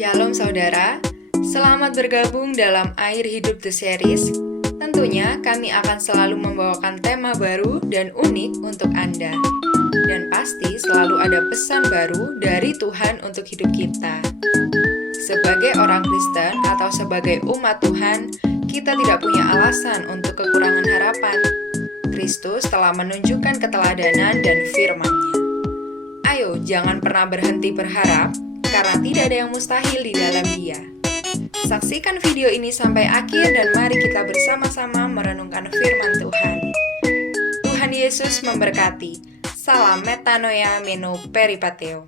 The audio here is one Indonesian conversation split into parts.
Shalom saudara, selamat bergabung dalam Air Hidup The Series. Tentunya kami akan selalu membawakan tema baru dan unik untuk Anda. Dan pasti selalu ada pesan baru dari Tuhan untuk hidup kita. Sebagai orang Kristen atau sebagai umat Tuhan, kita tidak punya alasan untuk kekurangan harapan. Kristus telah menunjukkan keteladanan dan firman-Nya. Ayo, jangan pernah berhenti berharap, karena tidak ada yang mustahil di dalam Dia. Saksikan video ini sampai akhir dan mari kita bersama-sama merenungkan firman Tuhan. Tuhan Yesus memberkati. Salam metanoia meno peripateo.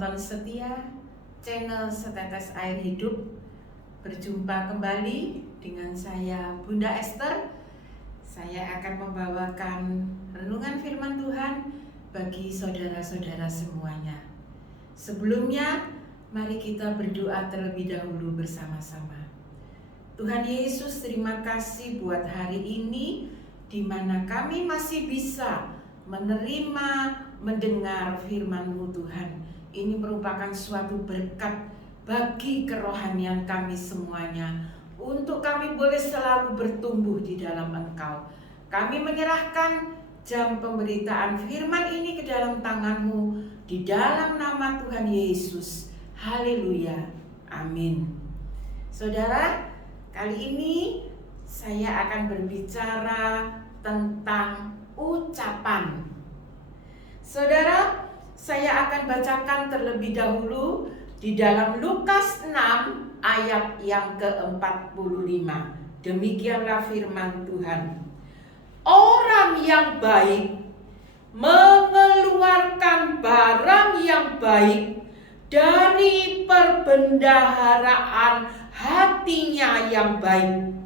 penonton setia channel Setetes Air Hidup. Berjumpa kembali dengan saya Bunda Esther. Saya akan membawakan renungan firman Tuhan bagi saudara-saudara semuanya. Sebelumnya, mari kita berdoa terlebih dahulu bersama-sama. Tuhan Yesus, terima kasih buat hari ini di mana kami masih bisa menerima, mendengar firman-Mu Tuhan. Ini merupakan suatu berkat bagi kerohanian kami semuanya, untuk kami boleh selalu bertumbuh di dalam Engkau. Kami menyerahkan jam pemberitaan firman ini ke dalam tangan-Mu, di dalam nama Tuhan Yesus. Haleluya, amin. Saudara, kali ini saya akan berbicara tentang ucapan. Saudara, saya akan bacakan terlebih dahulu di dalam Lukas 6 ayat yang ke-45. Demikianlah firman Tuhan. Orang yang baik mengeluarkan barang yang baik dari perbendaharaan hatinya yang baik,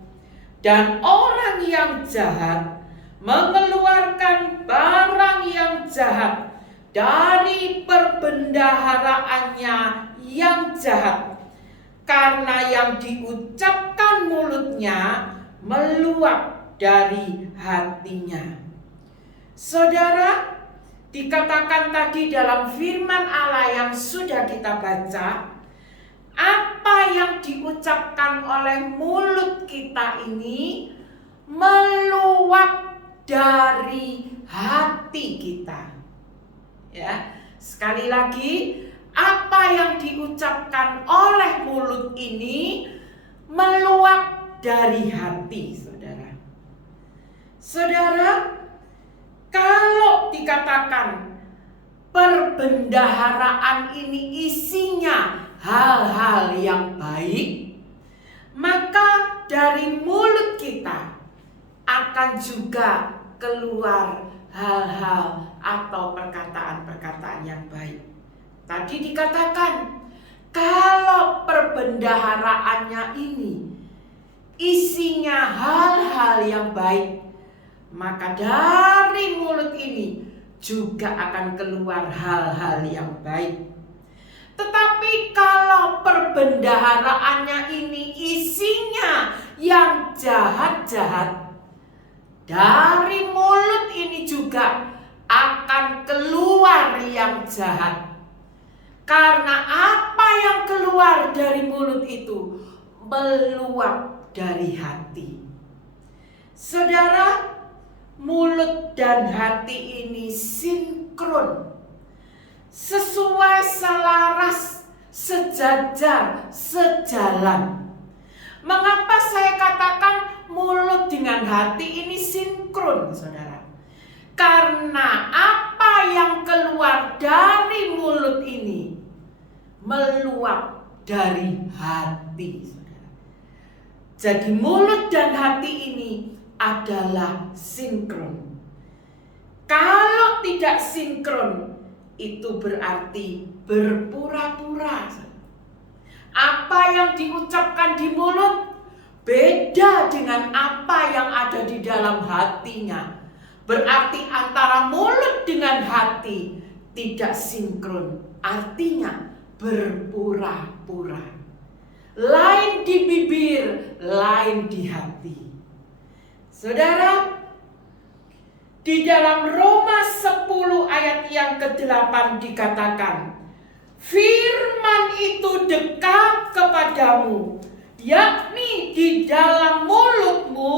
dan orang yang jahat mengeluarkan barang yang jahat dari perbendaharaannya yang jahat, karena yang diucapkan mulutnya meluap dari hatinya. Saudara, dikatakan tadi dalam firman Allah yang sudah kita baca, apa yang diucapkan oleh mulut kita ini meluap dari hati kita. Ya, sekali lagi, apa yang diucapkan oleh mulut ini meluap dari hati, saudara. Saudara, kalau dikatakan perbendaharaan ini isinya hal-hal yang baik, maka dari mulut kita akan juga keluar hal-hal atau perkataan-perkataan yang baik. Tadi dikatakan, kalau perbendaharaannya ini isinya hal-hal yang baik, maka dari mulut ini juga akan keluar hal-hal yang baik. Tetapi kalau perbendaharaannya ini isinya yang jahat-jahat, dari mulut ini juga akan keluar yang jahat. Karena apa yang keluar dari mulut itu meluap dari hati. Saudara, mulut dan hati ini sinkron, sesuai, selaras, sejajar, sejalan. Mengapa saya katakan mulut dengan hati ini sinkron, saudara? Karena apa yang keluar dari mulut ini meluap dari hati, saudara. Jadi mulut dan hati ini adalah sinkron. Kalau tidak sinkron, itu berarti berpura-pura. Apa yang diucapkan di mulut beda dengan apa yang ada di dalam hatinya. Berarti antara mulut dengan hati tidak sinkron. Artinya berpura-pura. Lain di bibir, lain di hati. Saudara, di dalam Roma 10 ayat yang ke-8 dikatakan, firman itu dekat kepadamu, yakni di dalam mulutmu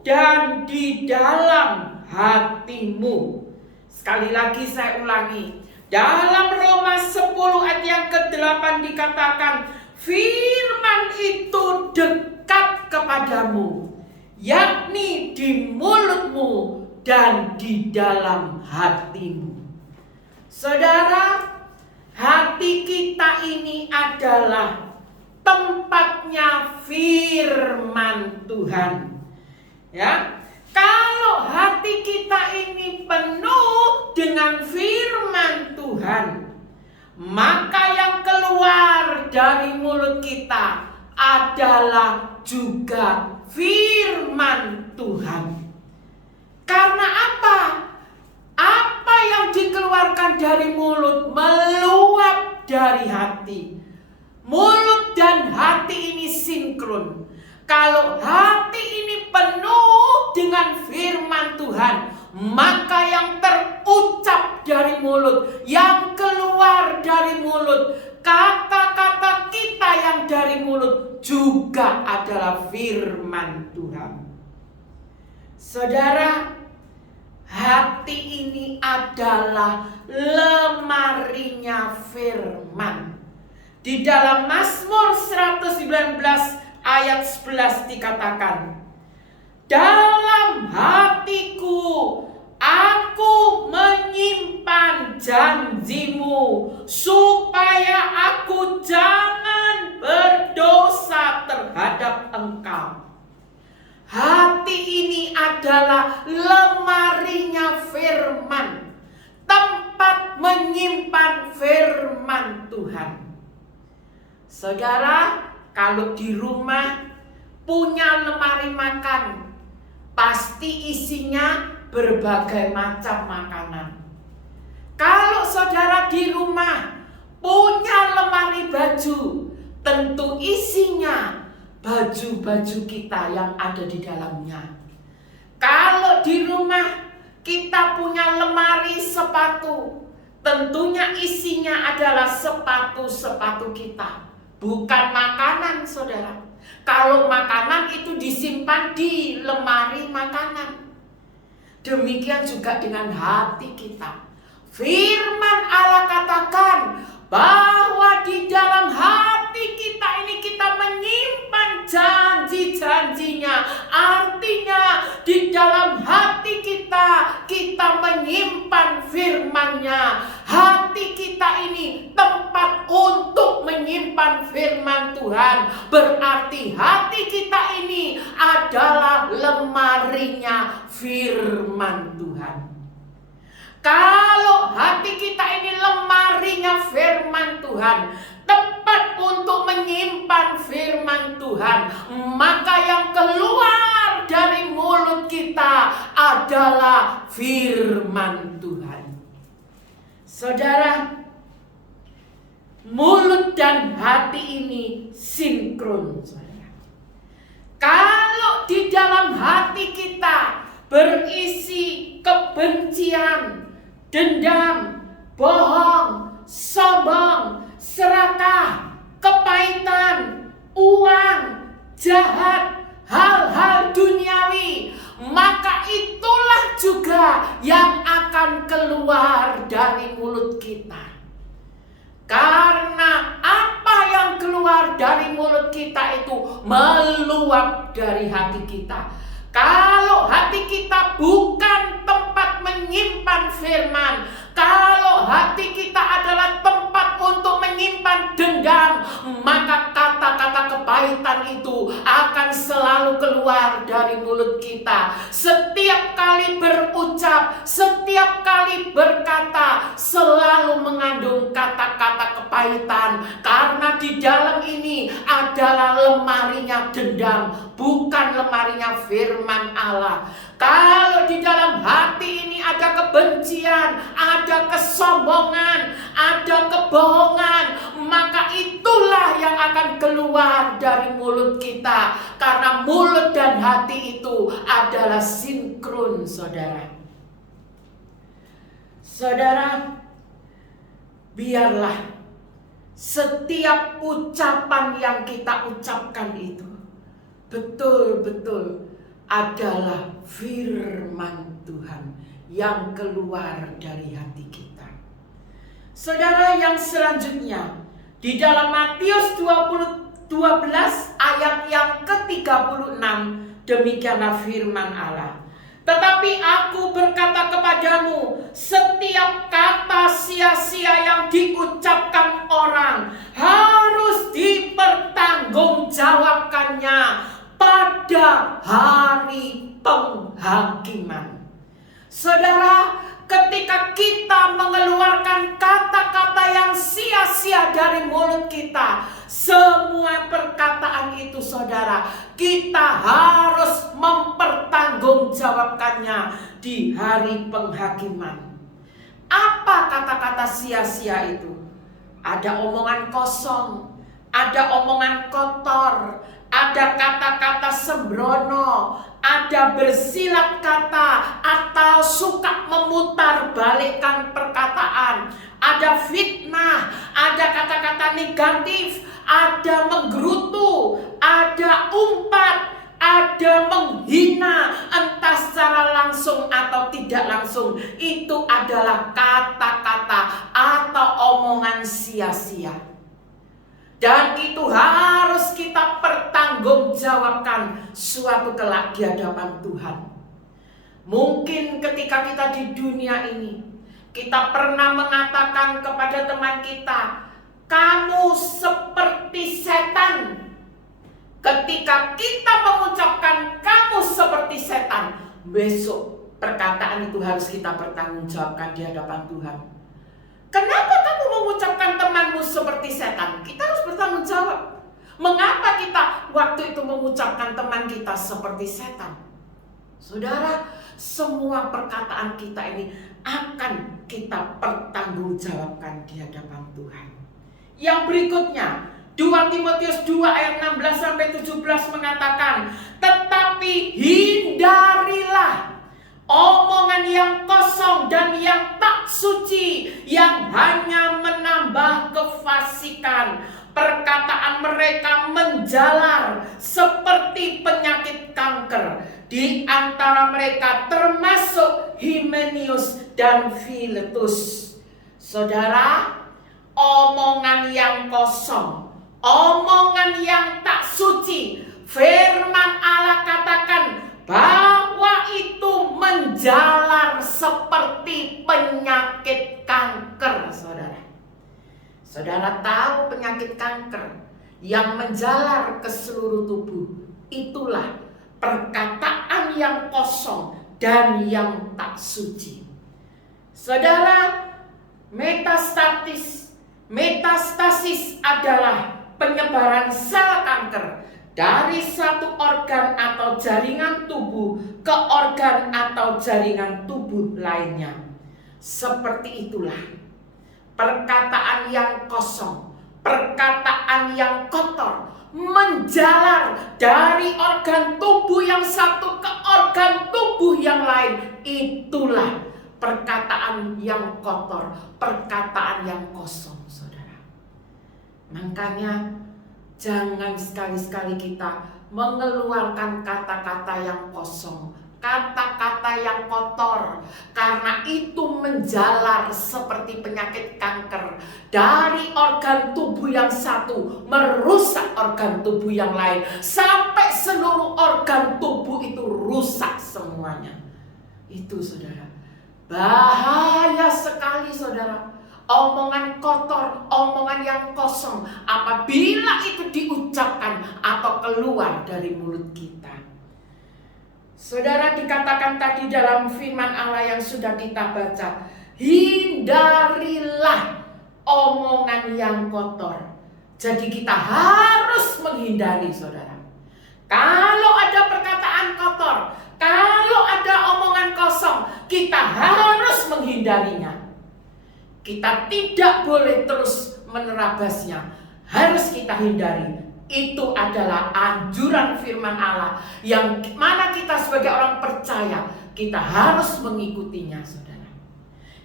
dan di dalam hatimu. Sekali lagi saya ulangi. Dalam Roma 10 ayat yang ke-8 dikatakan, firman itu dekat kepadamu, yakni di mulutmu dan di dalam hatimu. Saudara, hati kita ini adalah tempatnya firman Tuhan. Ya, kalau hati kita ini penuh dengan firman Tuhan, maka yang keluar dari mulut kita adalah juga firman Tuhan. Karena apa? Apa yang dikeluarkan dari mulut meluap dari hati. Mulut dan hati ini sinkron. Kalau hati ini penuh dengan firman Tuhan, maka yang terucap dari mulut, yang keluar dari mulut, kata-kata kita yang dari mulut juga adalah firman Tuhan. Saudara, hati ini adalah lemarinya firman. Di dalam Mazmur 119 ayat 11 dikatakan, dalam hatiku aku menyimpan janjimu, supaya aku jangan berdosa terhadap Engkau. Hati ini adalah lemarinya firman, tempat menyimpan firman Tuhan. Saudara, kalau di rumah punya lemari makan, pasti isinya berbagai macam makanan. Kalau saudara di rumah punya lemari baju, tentu isinya baju-baju kita yang ada di dalamnya. Kalau di rumah kita punya lemari sepatu, tentunya isinya adalah sepatu-sepatu kita, bukan makanan, saudara. Kalau makanan itu disimpan di lemari makanan. Demikian juga dengan hati kita. Firman Allah katakan bahwa di dalam hati kita ini kita menyimpan janji-janjinya. Artinya di dalam hati kita menyimpan firman-Nya. Hati kita ini tempat untuk menyimpan firman Tuhan. Berarti hati kita ini adalah lemarinya firman Tuhan. Kalau hati kita ini lemarinya firman Tuhan, tempat untuk menyimpan firman Tuhan, maka yang keluar dari mulut kita adalah firman Tuhan. Saudara, mulut dan hati ini sinkron, saudara. Kalau di dalam hati kita berisi kebencian, dendam, bohong, sombong, serakah, kepahitan, uang, jahat, hal-hal duniawi, maka itulah juga yang akan keluar dari mulut kita. Karena apa yang keluar dari mulut kita itu meluap dari hati kita. Kalau hati kita bukan tempat menyimpan firman, kalau hati kita adalah tempat untuk menyimpan dendam, maka kata-kata kepahitan itu akan selalu keluar dari mulut kita. Setiap kali berucap, setiap kali berkata, selalu mengandung kata-kata kepahitan. Karena di dalam ini adalah lemarinya dendam, bukan lemarinya firman Allah. Kalau di dalam hati ini ada kebencian, ada kesombongan, ada kebohongan, maka itulah yang akan keluar dari mulut kita. Karena mulut dan hati itu adalah sinkron, saudara. Saudara, biarlah setiap ucapan yang kita ucapkan itu betul-betul adalah firman Tuhan yang keluar dari hati kita. Saudara, yang selanjutnya di dalam Matius 12 ayat yang ke-36, demikianlah firman Allah. Tetapi aku berkata kepadamu, setiap kata sia-sia yang diucapkan orang harus dipertanggungjawabkannya pada hari penghakiman. Saudara, ketika kita mengeluarkan kata-kata yang sia-sia dari mulut kita, semua perkataan itu saudara, kita harus mempertanggungjawabkannya di hari penghakiman. Apa kata-kata sia-sia itu? Ada omongan kosong, ada omongan kotor, ada kata-kata sembrono, ada bersilat kata atau suka memutarbalikkan perkataan, ada fitnah, ada kata-kata negatif, ada menggerutu, ada umpat, ada menghina, entah secara langsung atau tidak langsung. Itu adalah kata-kata atau omongan sia-sia. Dan itu harus kita pertanggungjawabkan suatu kelak di hadapan Tuhan. Mungkin ketika kita di dunia ini, kita pernah mengatakan kepada teman kita, "Kamu seperti setan." Ketika kita mengucapkan "kamu seperti setan", besok perkataan itu harus kita pertanggungjawabkan di hadapan Tuhan. Kenapa kamu mengucapkan temanmu seperti setan? Kita harus bertanggung jawab. Mengapa kita waktu itu mengucapkan teman kita seperti setan? Saudara, semua perkataan kita ini akan kita pertanggungjawabkan di hadapan Tuhan. Yang berikutnya, 2 Timotius 2 ayat 16-17 mengatakan, "Tetapi hindarilah omongan yang kosong dan yang tak suci, yang hanya menambah kefasikan. Perkataan mereka menjalar seperti penyakit kanker. Di antara mereka termasuk Hymenaeus dan Philetus." Saudara, omongan yang kosong, omongan yang tak suci, firman Allah katakan bahwa itu menjalar seperti penyakit kanker, saudara. Saudara tahu penyakit kanker yang menjalar ke seluruh tubuh, itulah perkataan yang kosong dan yang tak suci. Saudara, metastasis adalah penyebaran sel kanker dari satu organ atau jaringan tubuh ke organ atau jaringan tubuh lainnya. Seperti itulah perkataan yang kosong, perkataan yang kotor menjalar dari organ tubuh yang satu ke organ tubuh yang lain. Itulah perkataan yang kotor, perkataan yang kosong, saudara. Makanya jangan sekali-sekali kita mengeluarkan kata-kata yang kosong, kata-kata yang kotor, karena itu menjalar seperti penyakit kanker dari organ tubuh yang satu merusak organ tubuh yang lain sampai seluruh organ tubuh itu rusak semuanya. Itu saudara, bahaya sekali saudara. Omongan kotor, omongan yang kosong, apabila itu diucapkan atau keluar dari mulut kita. Saudara, dikatakan tadi dalam firman Allah yang sudah kita baca, hindarilah omongan yang kotor. Jadi kita harus menghindari, saudara. Kalau ada perkataan kotor, kalau ada omongan kosong, kita harus menghindarinya. Kita tidak boleh terus menerabasnya, harus kita hindari. Itu adalah anjuran firman Allah yang mana kita sebagai orang percaya kita harus mengikutinya, saudara.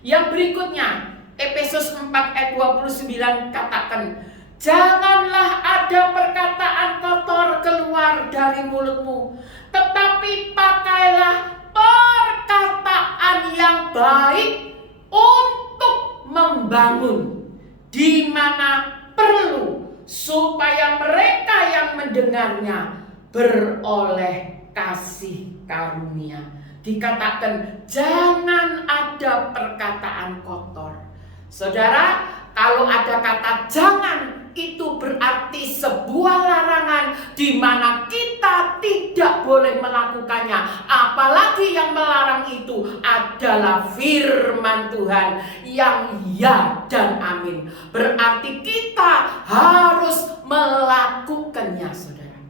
Yang berikutnya, Efesus 4 ayat 29 katakan, "Janganlah ada perkataan kotor keluar dari mulutmu, tetapi pakailah perkataan yang baik untuk membangun di mana perlu, supaya mereka yang mendengarnya beroleh kasih karunia." Dikatakan jangan ada perkataan kotor. Saudara, kalau ada kata jangan, itu berarti sebuah larangan di mana kita tidak boleh melakukannya. Apalagi yang melarang itu adalah firman Tuhan yang ya dan amin. Berarti kita harus melakukannya, saudara.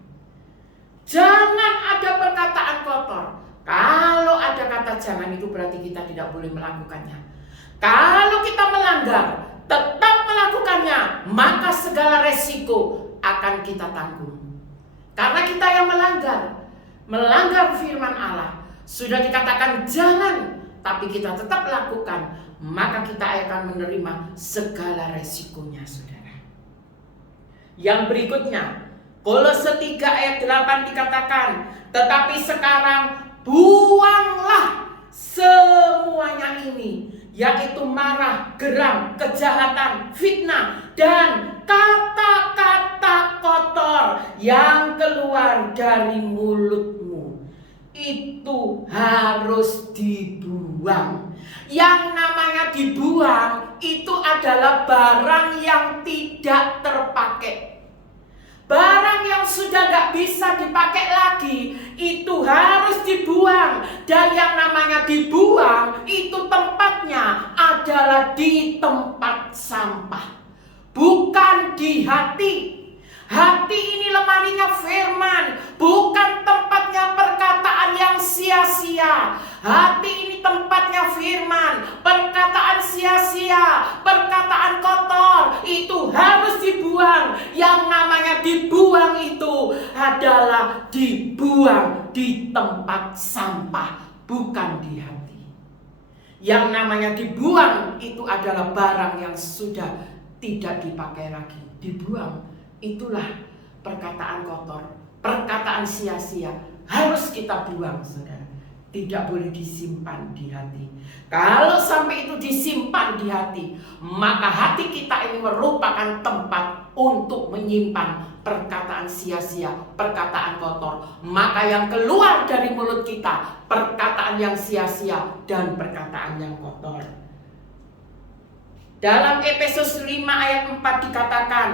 Jangan ada perkataan kotor. Kalau ada kata jangan itu berarti kita tidak boleh melakukannya. Kalau kita melanggar, tetap melakukannya, maka segala resiko akan kita tanggung. Karena kita yang melanggar firman Allah. Sudah dikatakan jangan, tapi kita tetap lakukan, maka kita akan menerima segala resikonya, saudara. Yang berikutnya, Kolose 3 ayat 8 dikatakan, tetapi sekarang buanglah semuanya ini, yaitu marah, geram, kejahatan, fitnah, dan kata-kata kotor yang keluar dari mulutmu. Itu harus dibuang. Yang namanya dibuang itu adalah barang yang tidak terpakai. Barang yang sudah gak bisa dipakai lagi itu harus dibuang. Dan yang namanya dibuang itu tempatnya adalah di tempat sampah, bukan di hati. Hati ini lemarinya firman, bukan tempatnya perkataan yang sia-sia. Hati ini tempatnya firman, perkataan sia-sia, perkataan kotor itu harus dibuang. Yang namanya dibuang itu adalah dibuang di tempat sampah, bukan di hati. Yang namanya dibuang itu adalah barang yang sudah tidak dipakai lagi, dibuang. Itulah perkataan kotor, perkataan sia-sia harus kita buang, saudara. Tidak boleh disimpan di hati. Kalau sampai itu disimpan di hati, maka hati kita ini merupakan tempat untuk menyimpan perkataan sia-sia, perkataan kotor. Maka yang keluar dari mulut kita, perkataan yang sia-sia dan perkataan yang kotor. Dalam Efesus 5 ayat 4 dikatakan,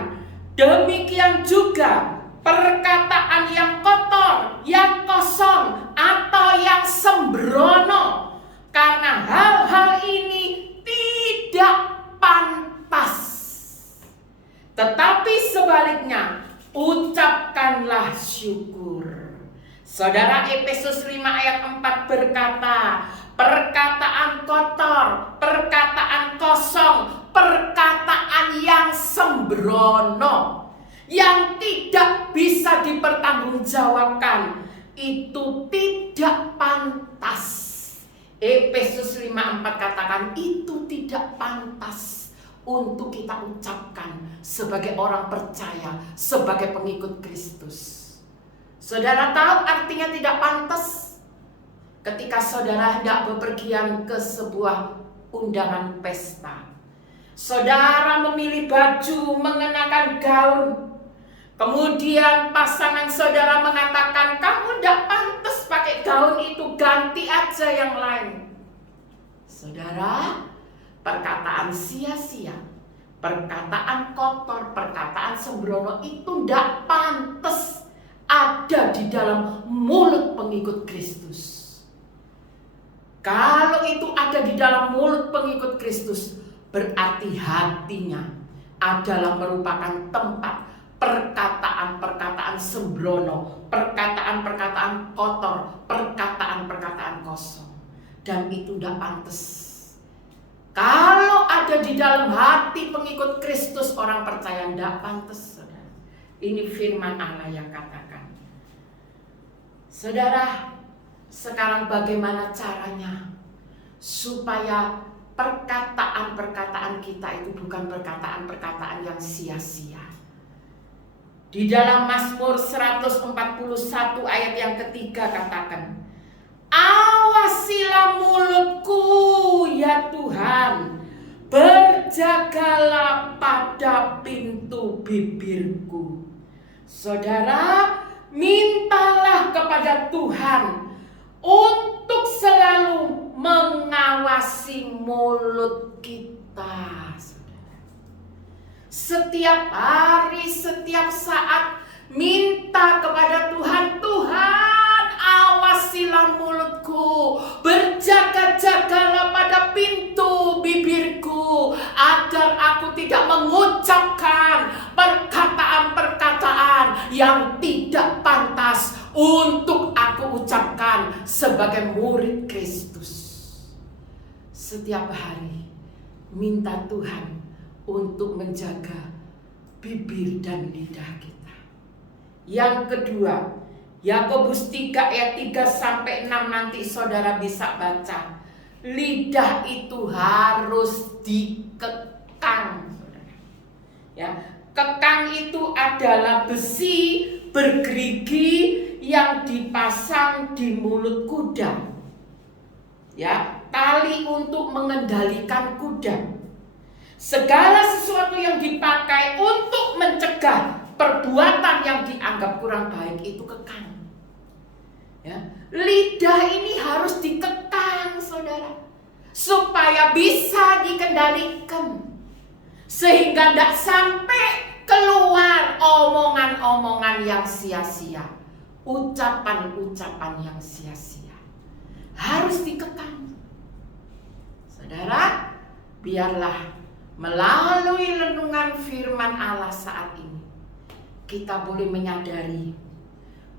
demikian juga perkataan yang kotor, yang kosong, atau yang sembrono, karena hal-hal ini tidak pantas. Tetapi sebaliknya, ucapkanlah syukur. Saudara, Efesus 5 ayat 4 berkata, perkataan kotor, perkataan kosong, perkataan yang sembrono, yang tidak bisa dipertanggungjawabkan, itu tidak pantas. Efesus 5:4 katakan itu tidak pantas untuk kita ucapkan sebagai orang percaya, sebagai pengikut Kristus. Saudara tahu artinya tidak pantas? Ketika saudara hendak bepergian ke sebuah undangan pesta, saudara memilih baju, mengenakan gaun. Kemudian pasangan saudara mengatakan, kamu tidak pantas pakai gaun itu, ganti aja yang lain. Saudara, perkataan sia-sia, perkataan kotor, perkataan sembrono itu tidak pantas ada di dalam mulut pengikut Kristus. Kalau itu ada di dalam mulut pengikut Kristus, berarti hatinya adalah merupakan tempat perkataan-perkataan sembrono, perkataan-perkataan kotor, perkataan-perkataan kosong. Dan itu tidak pantas. Kalau ada di dalam hati pengikut Kristus, orang percaya, tidak pantas, saudara. Ini firman Allah yang katakan. Saudara, sekarang bagaimana caranya supaya perkataan-perkataan kita itu bukan perkataan-perkataan yang sia-sia? Di dalam Mazmur 141 ayat yang ketiga katakan, awasilah mulutku ya Tuhan, berjagalah pada pintu bibirku. Saudara, mintalah kepada Tuhan untuk selalu mengawasi mulut kita. setiap hari, setiap saat minta kepada Tuhan, Tuhan awasilah mulutku, berjaga-jagalah pada pintu bibirku, agar aku tidak mengucapkan perkataan-perkataan yang tidak pantas untuk aku ucapkan sebagai murid Kristus. Setiap hari minta Tuhan untuk menjaga bibir dan lidah kita. Yang kedua, Yakobus 3 ayat 3-6 nanti saudara bisa baca. Lidah itu harus dikekang, saudara. Ya, kekang itu adalah besi bergerigi yang dipasang di mulut kuda. Ya, tali untuk mengendalikan kuda. Segala sesuatu yang dipakai untuk mencegah perbuatan yang dianggap kurang baik itu kekang. Ya, lidah ini harus dikekang, saudara, supaya bisa dikendalikan, sehingga tidak sampai keluar omongan-omongan yang sia-sia, ucapan-ucapan yang sia-sia. Harus dikekang. Saudara, biarlah melalui renungan firman Allah saat ini kita boleh menyadari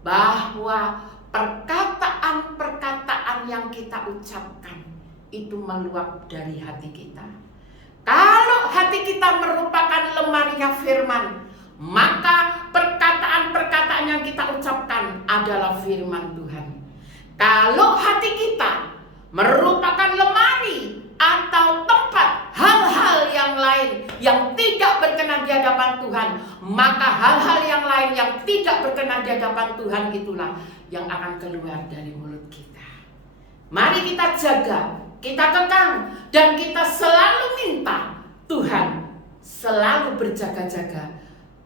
bahwa perkataan-perkataan yang kita ucapkan itu meluap dari hati kita. Kalau hati kita merupakan lemarinya firman, maka perkataan-perkataan yang kita ucapkan adalah firman Tuhan. Kalau hati kita merupakan lemari atau tempat hal-hal yang lain yang tidak berkenan di hadapan Tuhan, maka hal-hal yang lain yang tidak berkenan di hadapan Tuhan itulah yang akan keluar dari mulut kita. Mari kita jaga, kita kekang, dan kita selalu minta Tuhan selalu berjaga-jaga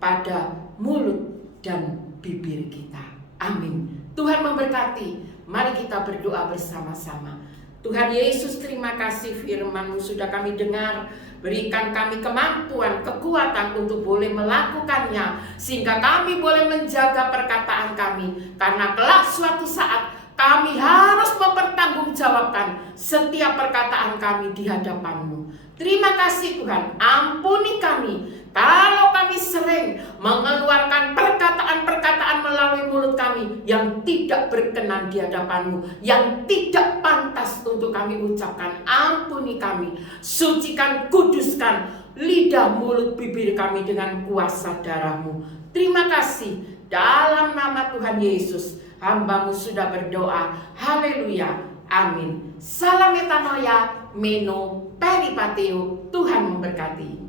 pada mulut dan bibir kita. Amin. Tuhan memberkati. Mari kita berdoa bersama-sama. Tuhan Yesus, terima kasih firman-Mu sudah kami dengar. Berikan kami kemampuan, kekuatan untuk boleh melakukannya, sehingga kami boleh menjaga perkataan kami. Karena kelak suatu saat kami harus mempertanggungjawabkan setiap perkataan kami di hadapan-Mu. Terima kasih Tuhan, ampuni kami kalau kami sering mengeluarkan perkataan-perkataan melalui mulut kami yang tidak berkenan di hadapan-Mu, yang tidak pantas untuk kami ucapkan. Ampuni kami, sucikan, kuduskan lidah, mulut, bibir kami dengan kuasa darah-Mu. Terima kasih, dalam nama Tuhan Yesus hamba-Mu sudah berdoa. Haleluya, amin. Salam metanoia, meno peripateo. Tuhan memberkati.